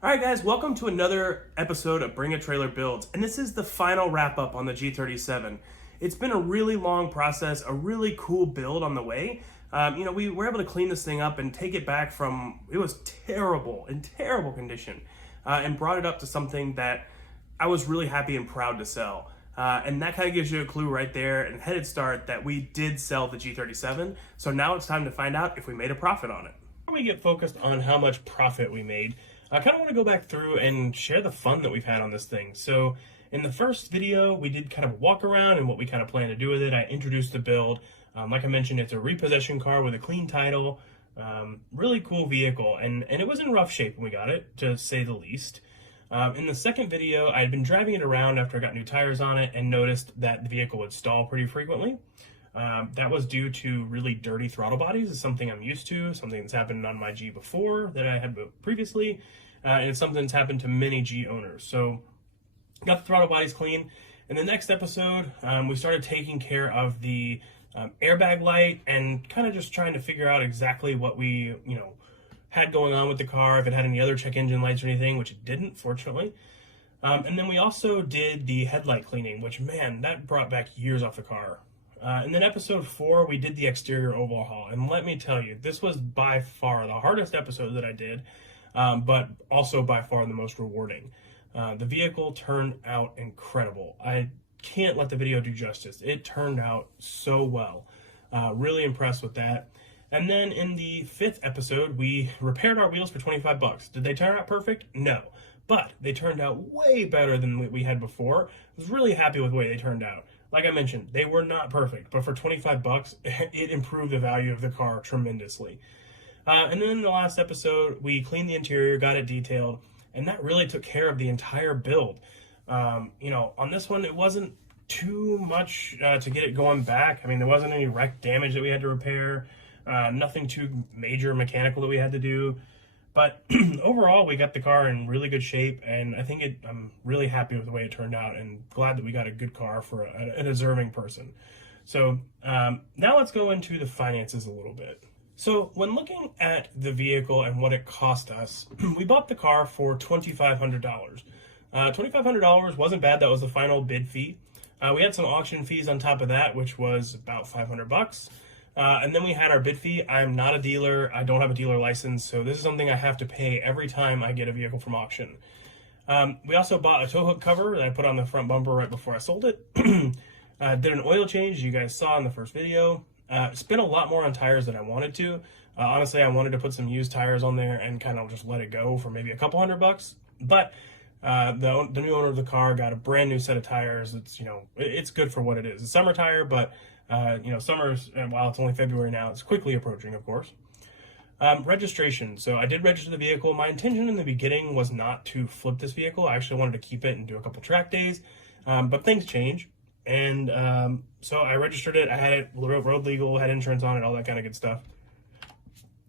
All right, guys, welcome to another episode of Bring a Trailer Builds, and this is the final wrap up on the G37. It's been a really long process, a really cool build on the way. We were able to clean this thing up and take it back from it was terrible in terrible condition, and brought it up to something that I was really happy and proud to sell. And that kind of gives you a clue right there and headed start that we did sell the G37. So now it's time to find out if we made a profit on it. Before we get focused on how much profit we made, I kind of want to go back through and share the fun that we've had on this thing. So in the first video, we did kind of a walk around and what we kind of plan to do with it. I introduced the build. Like I mentioned, it's a repossession car with a clean title. Really cool vehicle. And it was in rough shape when we got it, to say the least. In the second video, I had been driving it around after I got new tires on it and noticed that the vehicle would stall pretty frequently. That was due to really dirty throttle bodies. It's something I'm used to, something that's happened on my G before that I had previously, and it's something that's happened to many G owners. So got the throttle bodies clean. In the next episode, we started taking care of the airbag light and kind of just trying to figure out exactly what we, had going on with the car, if it had any other check engine lights or anything, which it didn't, fortunately. And then we also did the headlight cleaning, which, man, that brought back years off the car. And then episode 4, we did the exterior overhaul. And let me tell you, this was by far the hardest episode that I did, but also by far the most rewarding. The vehicle turned out incredible. I can't let the video do justice. It turned out so well. Really impressed with that. And then in the 5th episode, we repaired our wheels for $25. Did they turn out perfect? No. But they turned out way better than what we had before. I was really happy with the way they turned out. Like I mentioned, they were not perfect, but for $25, it improved the value of the car tremendously. And then in the last episode, we cleaned the interior, got it detailed, and that really took care of the entire build. On this one, it wasn't too much to get it going back. I mean, there wasn't any wreck damage that we had to repair, nothing too major mechanical that we had to do. But overall, we got the car in really good shape, and I think I'm really happy with the way it turned out and glad that we got a good car for a deserving person. So now let's go into the finances a little bit. So when looking at the vehicle and what it cost us, we bought the car for $2,500. $2,500 wasn't bad. That was the final bid fee. We had some auction fees on top of that, which was about $500. And then we had our bid fee. I'm not a dealer. I don't have a dealer license, so this is something I have to pay every time I get a vehicle from auction. We also bought a tow hook cover that I put on the front bumper right before I sold it. Did an oil change, you guys saw in the first video. Spent a lot more on tires than I wanted to. Honestly, I wanted to put some used tires on there and kind of just let it go for maybe a couple $100. But the new owner of the car got a brand new set of tires. It's good for what it is. It's a summer tire, but summer's, while it's only February now, it's quickly approaching, of course. Registration. So I did register the vehicle. My intention in the beginning was not to flip this vehicle. I actually wanted to keep it and do a couple track days, but things change. And so I registered it. I had it road legal, had insurance on it, all that kind of good stuff.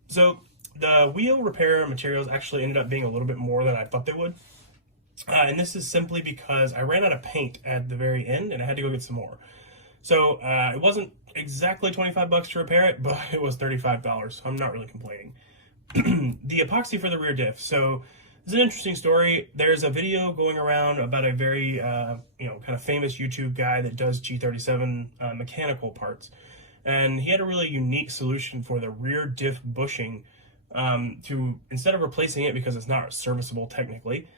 So the wheel repair materials actually ended up being a little bit more than I thought they would. And this is simply because I ran out of paint at the very end and I had to go get some more. So it wasn't exactly $25 to repair it, but it was $35, so I'm not really complaining. The epoxy for the rear diff. So it's an interesting story. There's a video going around about a very, kind of famous YouTube guy that does G37 mechanical parts. And he had a really unique solution for the rear diff bushing to, instead of replacing it because it's not serviceable technically,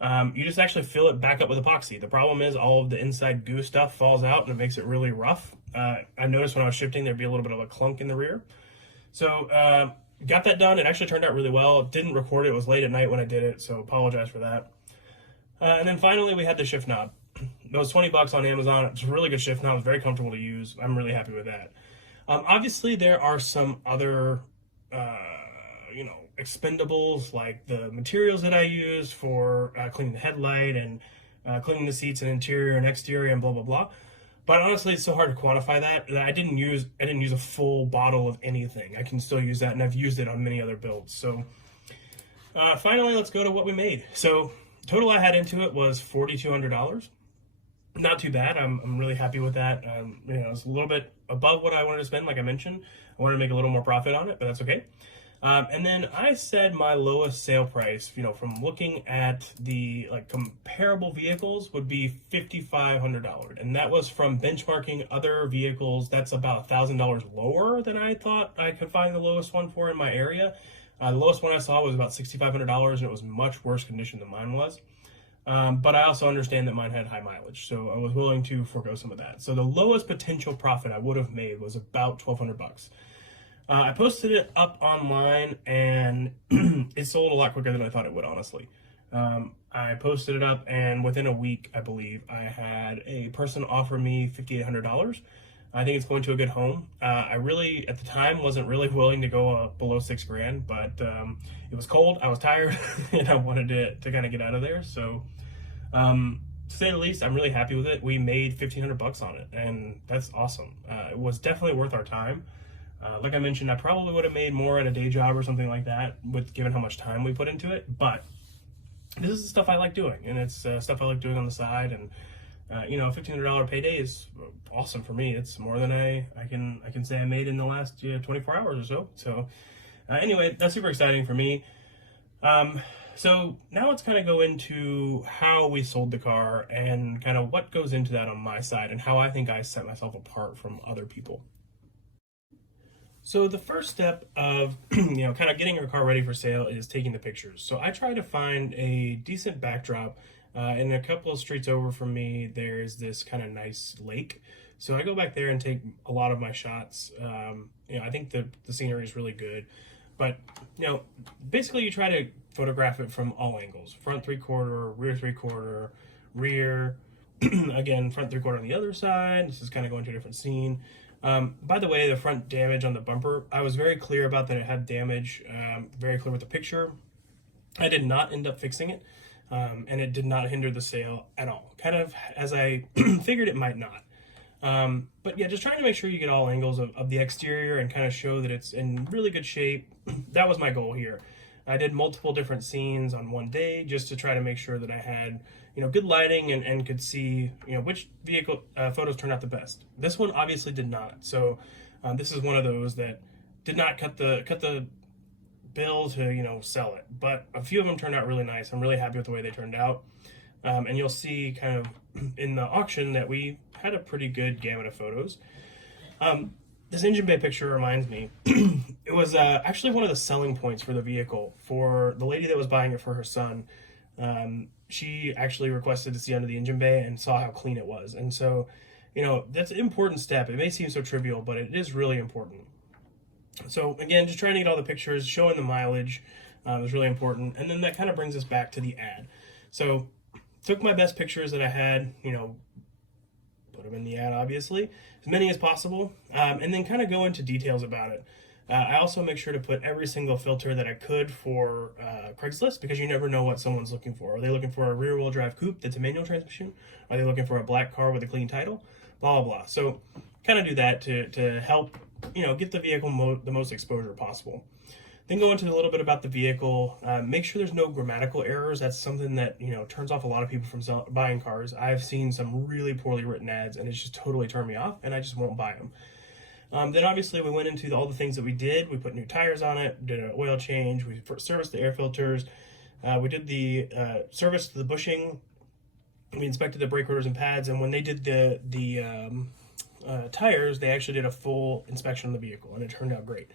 you just actually fill it back up with epoxy. The problem is all of the inside goo stuff falls out and it makes it really rough. I noticed when I was shifting there'd be a little bit of a clunk in the rear. So got that done. It actually turned out really well. Didn't record it. It was late at night when I did it, so apologize for that. And then finally we had the shift knob. It was $20 on Amazon. It's a really good shift knob. It's very comfortable to use. I'm really happy with that. Obviously there are some other expendables, like the materials that I use for cleaning the headlight and cleaning the seats and interior and exterior and blah blah blah. But honestly, it's so hard to quantify that I didn't use a full bottle of anything. I can still use that, and I've used it on many other builds. So finally, let's go to what we made. So total I had into it was $4,200. Not too bad. I'm really happy with that. It's a little bit above what I wanted to spend, like I mentioned. I wanted to make a little more profit on it, but that's okay. And then I said my lowest sale price, from looking at the comparable vehicles, would be $5,500, and that was from benchmarking other vehicles. That's about $1,000 lower than I thought I could find the lowest one for in my area. The lowest one I saw was about $6,500, and it was much worse condition than mine was. But I also understand that mine had high mileage, so I was willing to forego some of that. So the lowest potential profit I would have made was about $1,200. I posted it up online, and it sold a lot quicker than I thought it would, honestly. I posted it up, and within a week, I believe, I had a person offer me $5,800. I think it's going to a good home. I really, at the time, wasn't really willing to go below $6,000, but it was cold, I was tired, and I wanted to kind of get out of there. So, to say the least, I'm really happy with it. We made $1,500 on it, and that's awesome. It was definitely worth our time. Like I mentioned, I probably would have made more at a day job or something like that, given how much time we put into it. But this is the stuff I like doing, and it's stuff I like doing on the side. And a $1,500 payday is awesome for me. It's more than I can say I made in the last 24 hours or so. So anyway, that's super exciting for me. So now let's kind of go into how we sold the car and kind of what goes into that on my side and how I think I set myself apart from other people. So the first step of, kind of getting your car ready for sale is taking the pictures. So I try to find a decent backdrop. And a couple of streets over from me, there's this kind of nice lake. So I go back there and take a lot of my shots. I think the scenery is really good. But, basically you try to photograph it from all angles. Front 3/4, rear 3/4, rear, again, front 3/4 on the other side. This is kind of going to a different scene. By the way, the front damage on the bumper, I was very clear about that it had damage, very clear with the picture. I did not end up fixing it, and it did not hinder the sale at all, kind of as I figured it might not. But yeah, just trying to make sure you get all angles of the exterior and kind of show that it's in really good shape. That was my goal here. I did multiple different scenes on one day just to try to make sure that I had good lighting and could see which vehicle photos turned out the best. This one obviously did not. So this is one of those that did not cut the bill to sell it, but a few of them turned out really nice. I'm really happy with the way they turned out. And you'll see kind of in the auction that we had a pretty good gamut of photos. This engine bay picture reminds me, it was actually one of the selling points for the vehicle. For the lady that was buying it for her son, she actually requested to see under the engine bay and saw how clean it was. And so, that's an important step. It may seem so trivial, but it is really important. So again, just trying to get all the pictures, showing the mileage was really important. And then that kind of brings us back to the ad. So took my best pictures that I had, put them in the ad, obviously, as many as possible, and then kind of go into details about it. I also make sure to put every single filter that I could for Craigslist, because you never know what someone's looking for. Are they looking for a rear-wheel drive coupe that's a manual transmission? Are they looking for a black car with a clean title? Blah, blah, blah. So kind of do that to help, get the vehicle the most exposure possible. Then go into a little bit about the vehicle. Make sure there's no grammatical errors. That's something that turns off a lot of people from buying cars. I've seen some really poorly written ads, and it's just totally turned me off, and I just won't buy them. Then obviously we went into all the things that we did. We put new tires on it, did an oil change, we serviced the air filters, we did the service to the bushing, we inspected the brake rotors and pads, and when they did the tires, they actually did a full inspection of the vehicle, and it turned out great.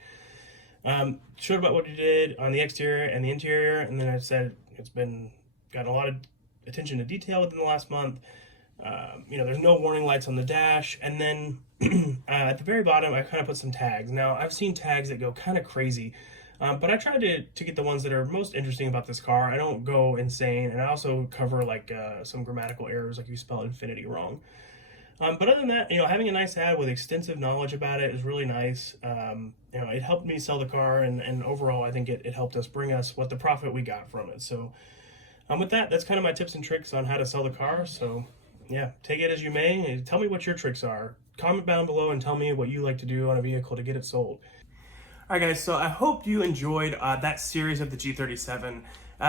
Showed about what we did on the exterior and the interior, and then I said it's gotten a lot of attention to detail within the last month. There's no warning lights on the dash, and then at the very bottom I kind of put some tags. Now I've seen tags that go kind of crazy, but I tried to get the ones that are most interesting about this car. I don't go insane, and I also cover some grammatical errors, like you spell infinity wrong. But other than that, having a nice ad with extensive knowledge about it is really nice. It helped me sell the car, and overall I think it helped us bring us what the profit we got from it. So with that, that's kind of my tips and tricks on how to sell the car. So yeah, take it as you may. Tell me what your tricks are. Comment down below and tell me what you like to do on a vehicle to get it sold. All right, guys, so I hope you enjoyed that series of the G37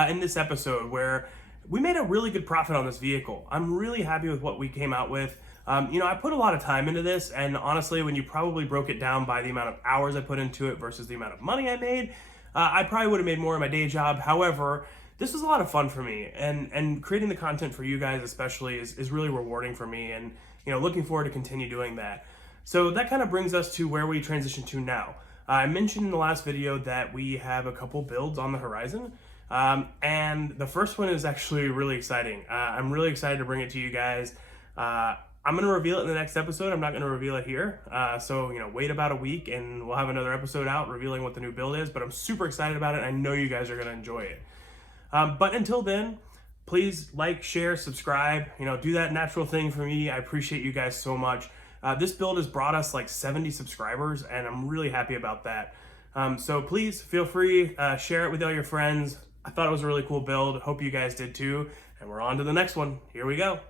in this episode, where we made a really good profit on this vehicle. I'm really happy with what we came out with. I put a lot of time into this, and honestly, when you probably broke it down by the amount of hours I put into it versus the amount of money I made, I probably would have made more in my day job. However, this was a lot of fun for me, and creating the content for you guys especially is really rewarding for me, and looking forward to continue doing that. So that kind of brings us to where we transition to now. I mentioned in the last video that we have a couple builds on the horizon, and the first one is actually really exciting. I'm really excited to bring it to you guys. I'm going to reveal it in the next episode. I'm not going to reveal it here. So wait about a week and we'll have another episode out revealing what the new build is, but I'm super excited about it, and I know you guys are going to enjoy it. But until then, please like, share, subscribe, do that natural thing for me. I appreciate you guys so much. This build has brought us like 70 subscribers, and I'm really happy about that. So please feel free, share it with all your friends. I thought it was a really cool build. Hope you guys did too. And we're on to the next one. Here we go.